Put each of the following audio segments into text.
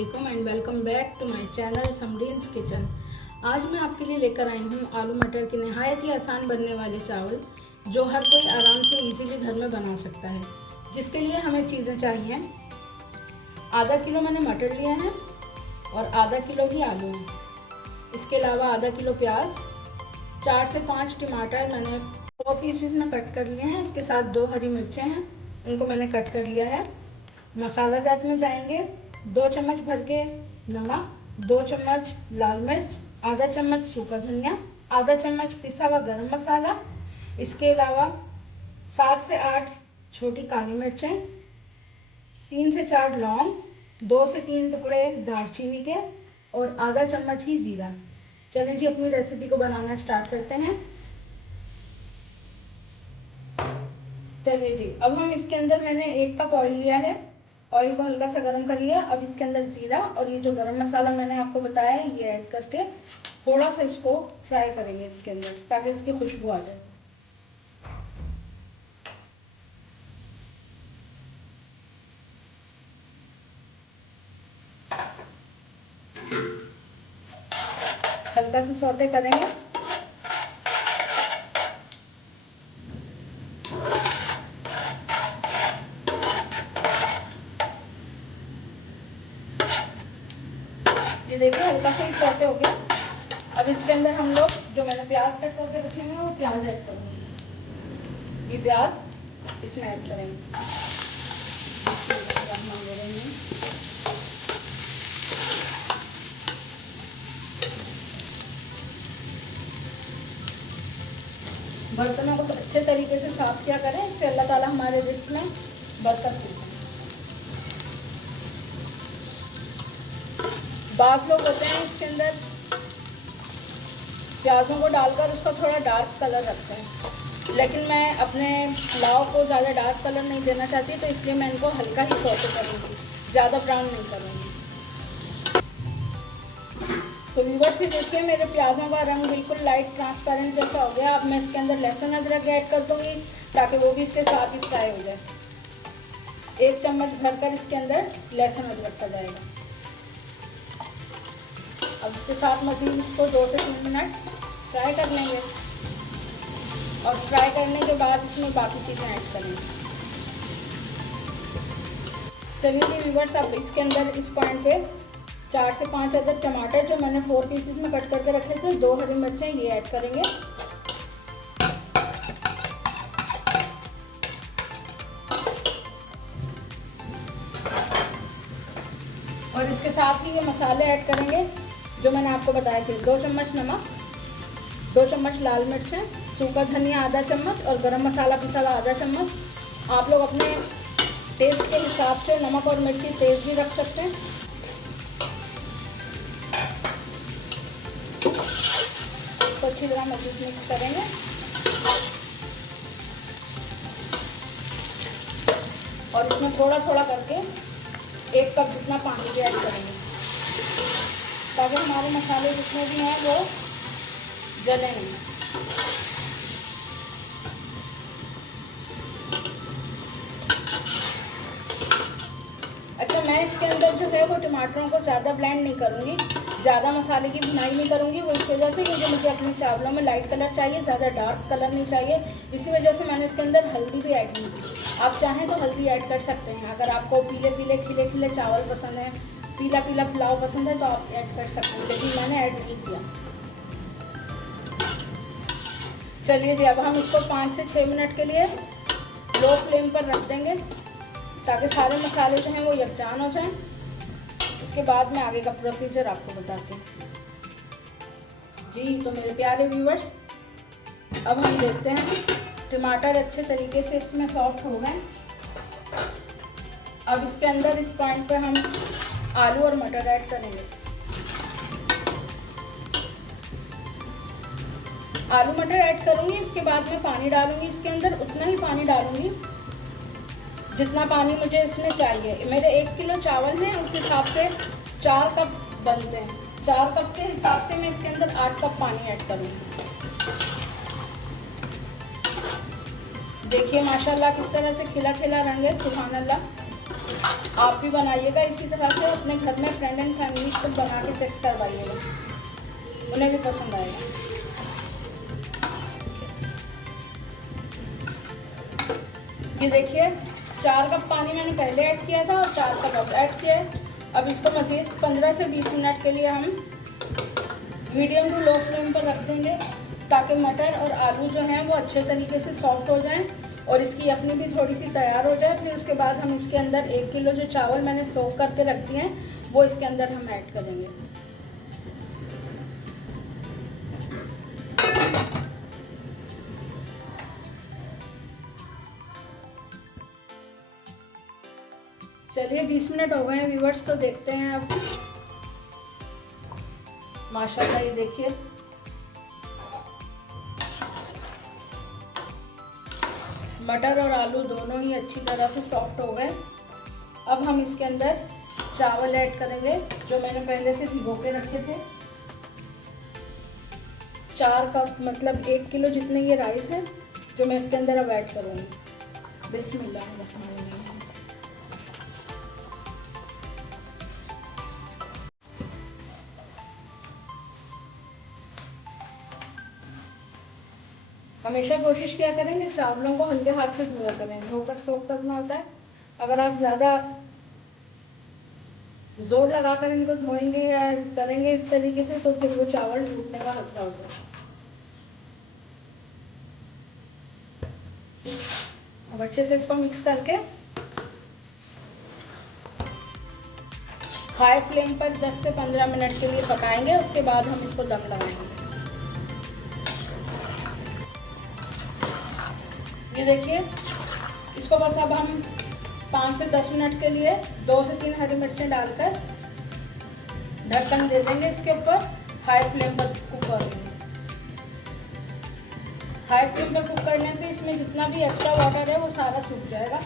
अस्सलामुअलैकुम and welcome back to my channel Samreen's kitchen. आज मैं आपके लिए लेकर आई हूँ आलू मटर के नहायत ही आसान बनने वाले चावल, जो हर कोई आराम से इजीली घर में बना सकता है। जिसके लिए हमें चीज़ें चाहिए, आधा किलो मैंने मटर लिए हैं और आधा किलो ही आलू हैं। इसके अलावा आधा किलो प्याज, 4 से 5 टमाटर मैंने 4 पीसेस में कट कर लिए हैं। इसके साथ 2 हरी मिर्चें हैं, उनको मैंने कट कर लिया है। मसाला जात में जाएंगे 2 चम्मच भर के नमक, 2 चम्मच लाल मिर्च, आधा चम्मच सूखा धनिया, आधा चम्मच पिसा हुआ गरम मसाला। इसके अलावा 7 से 8 छोटी काली मिर्चें, 3 से 4 लौंग, 2 से 3 टुकड़े दालचीनी के और आधा चम्मच ही जीरा। चलिए जी अपनी रेसिपी को बनाना स्टार्ट करते हैं। चलिए जी, अब हम इसके अंदर मैंने 1 कप ऑयल लिया है। ऑयल को हल्का सा गर्म कर लिया। अब इसके अंदर जीरा और ये जो गरम मसाला मैंने आपको बताया है ये ऐड करके थोड़ा सा इसको फ्राई करेंगे इसके अंदर, ताकि इसकी खुशबू आ जाए। हल्का सा सौते करेंगे। ये देखिए हल्का सा ही सौते हो गया। अब इसके अंदर हम लोग जो मैंने प्याज कट करके रखे हैं वो प्याज ऐड करेंगे। ये प्याज इसमें ऐड करेंगे। बर्तनों को अच्छे तरीके से साफ किया करें, इससे अल्लाह ताला हमारे रिस्क में बरकत देते हैं। बात लोग होते हैं इसके अंदर प्याज़ों को डालकर उसका थोड़ा डार्क कलर रखते हैं, लेकिन मैं अपने पुलाव को ज़्यादा डार्क कलर नहीं देना चाहती, तो इसलिए मैं इनको हल्का ही सौते करूँगी, ज़्यादा ब्राउन नहीं करूँगी। तो व्यूअर्स, ये देखिए मेरे प्याज़ों का रंग बिल्कुल लाइट ट्रांसपेरेंट जैसा हो गया। अब मैं इसके अंदर लहसुन अदरक ऐड कर दूँगी, ताकि वो भी इसके साथ ही फ्राई हो जाए। 1 चम्मच भरकर इसके अंदर लहसुन अदरक का जाएगा। अब इसके साथ मज़ीद इसको 2 से 3 मिनट फ्राई कर लेंगे और फ्राई करने के बाद इसमें बाकी चीज़ें ऐड करेंगे। चलिए जी व्यूअर्स, अब इसके अंदर इस पॉइंट पे 4 से 5 अदद टमाटर जो मैंने 4 पीसेस में कट करके रखे थे, 2 हरी मिर्चें ये ऐड करेंगे। और इसके साथ ही ये मसाले ऐड करेंगे जो मैंने आपको बताए थे। 2 चम्मच नमक, 2 चम्मच लाल मिर्चें, सूखा धनिया आधा चम्मच और गरम मसाला पिसा हुआ आधा चम्मच। आप लोग अपने टेस्ट के हिसाब से नमक और मिर्ची तेज़ भी रख सकते हैं। इसको अच्छी तरह मज़ीद मिक्स करेंगे। और इसमें थोड़ा थोड़ा करके 1 कप जितना पानी भी ऐड करेंगे, ताकि हमारे मसाले जितने भी हैं वो जले नहीं। अच्छा, मैं इसके अंदर जो है वो टमाटरों को ज़्यादा ब्लेंड नहीं करूँगी, ज़्यादा मसाले की भुनाई नहीं करूँगी। वो इस वजह से क्योंकि मुझे अपने चावलों में लाइट कलर चाहिए, ज़्यादा डार्क कलर नहीं चाहिए। इसी वजह से मैंने इसके अंदर हल्दी भी ऐड नहीं की। आप चाहें तो हल्दी ऐड कर सकते हैं। अगर आपको पीले पीले खिले खिले चावल पसंद है, पीला पीला पुलाव पसंद है, तो आप ऐड कर सकते हैं, लेकिन मैंने ऐड नहीं किया। चलिए जी, अब हम इसको 5 से 6 मिनट के लिए लो फ्लेम पर रख देंगे, ताकि सारे मसाले जो हैं वो यकजान हो जाएं। इसके बाद मैं आगे का प्रोसीजर आपको बताती हूँ। जी तो मेरे प्यारे व्यूअर्स, अब हम देखते हैं टमाटर अच्छे तरीके से इसमें सॉफ्ट हो गए। अब इसके अंदर इस पॉइंट पे हम आलू और मटर ऐड करेंगे। आलू मटर ऐड करूँगी, इसके बाद मैं पानी डालूँगी इसके अंदर, उतना ही पानी डालूँगी जितना पानी मुझे इसमें चाहिए। मेरे 1 किलो चावल हैं, उस हिसाब से 4 कप बनते हैं। 4 कप के हिसाब से मैं इसके अंदर 8 कप पानी ऐड करूँगी। देखिए माशाल्लाह किस तरह से खिला खिला रंग है, सुभान अल्लाह। आप भी बनाइएगा इसी तरह से, अपने घर में फ्रेंड एंड फैमिली को बना के चेक करवाइएगा, उन्हें भी पसंद आएगा। ये देखिए 4 कप पानी मैंने पहले ऐड किया था और 4 कप अब ऐड किया है। अब इसको मज़ीद 15 से 20 मिनट के लिए हम मीडियम टू लो फ्लेम पर रख देंगे, ताकि मटर और आलू जो हैं वो अच्छे तरीके से सॉफ्ट हो जाएं और इसकी यखनी भी थोड़ी सी तैयार हो जाए। फिर उसके बाद हम इसके अंदर 1 किलो जो चावल मैंने सोख करके रख दिए हैं वो इसके अंदर हम ऐड करेंगे। चलिए 20 मिनट हो गए हैं व्यूअर्स, तो देखते हैं अब। माशाल्लाह ये देखिए मटर और आलू दोनों ही अच्छी तरह से सॉफ्ट हो गए। अब हम इसके अंदर चावल ऐड करेंगे जो मैंने पहले से भिगो के रखे थे। 4 कप मतलब 1 किलो जितने ये राइस है जो मैं इसके अंदर अब ऐड करूँगी। बिस्मिल्लाहिर्रहमानिर्रहीम। हमेशा कोशिश किया करेंगे चावलों को हल्के हाथ से धोया करें, धोकर सोख करना होता है। अगर आप ज़्यादा जोर लगा कर इनको धोएंगे या करेंगे इस तरीके से तो फिर वो चावल टूटने का खतरा होता है। अब अच्छे से इसको मिक्स करके हाई फ्लेम पर 10 से 15 मिनट के लिए पकाएंगे, उसके बाद हम इसको दम लगाएंगे। ये देखिए इसको बस अब हम 5 से 10 मिनट के लिए 2 से 3 हरी मिर्चें डालकर ढक्कन दे देंगे इसके ऊपर। हाई फ्लेम पर कुक करेंगे। हाई फ्लेम पर कुक करने से इसमें जितना भी एक्स्ट्रा वाटर है वो सारा सूख जाएगा।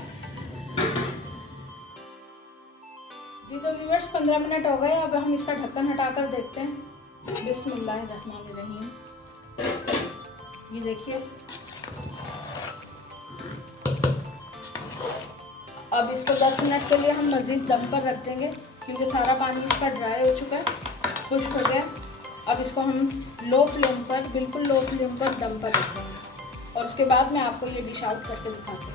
जी तो व्यूअर्स 15 मिनट हो गए, अब हम इसका ढक्कन हटाकर देखते हैं। बिस्मिल्लाहिर्रहमानिर्रहीम। ये देखिए अब इसको 10 मिनट के लिए हम मज़ीद दम पर रख देंगे, क्योंकि सारा पानी इसका ड्राई हो चुका है, खुश्क हो गया। अब इसको हम लो फ्लेम पर, बिल्कुल लो फ्लेम पर दम पर रख देंगे और उसके बाद मैं आपको ये डिश आउट करके दिखाती हूँ।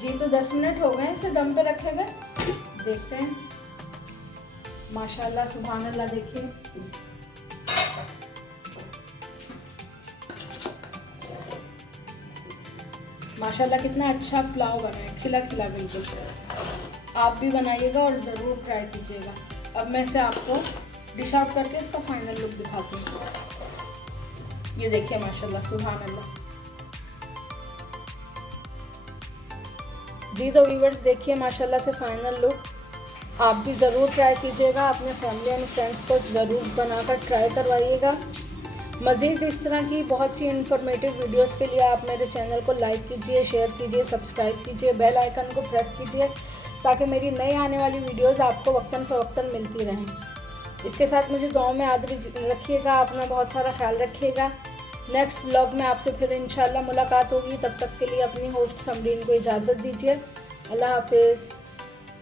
जी तो 10 मिनट हो गए इसे दम पे रखे हुए, देखते हैं। माशाल्लाह सुभान अल्लाह, देखिए माशाल्लाह कितना अच्छा पुलाव बना है, खिला खिला बिल्कुल। आप भी बनाइएगा और ज़रूर ट्राई कीजिएगा। अब मैं इसे आपको डिश आउट करके इसका फाइनल लुक दिखाती हूँ। ये देखिए माशाल्लाह सुभान अल्लाह। जी तो व्यूअर्स देखिए माशाल्लाह से फाइनल लुक। आप भी ज़रूर ट्राई कीजिएगा, अपने फैमिली एंड फ्रेंड्स को ज़रूर बनाकर ट्राई करवाइएगा। मज़ीद इस तरह की बहुत सी इन्फॉर्मेटिव वीडियोस के लिए आप मेरे चैनल को लाइक कीजिए, शेयर कीजिए, सब्सक्राइब कीजिए, बेल आइकन को प्रेस कीजिए, ताकि मेरी नई आने वाली वीडियोस आपको वक्तन फ़वक्तन मिलती रहें। इसके साथ मुझे दुआ में याद रखिएगा, अपना बहुत सारा ख्याल रखिएगा। नेक्स्ट ब्लॉग में आपसे फिर इंशाल्लाह मुलाकात होगी। तब तक के लिए अपनी होस्ट समरीन को इजाज़त दीजिए। अल्लाह हाफिज़।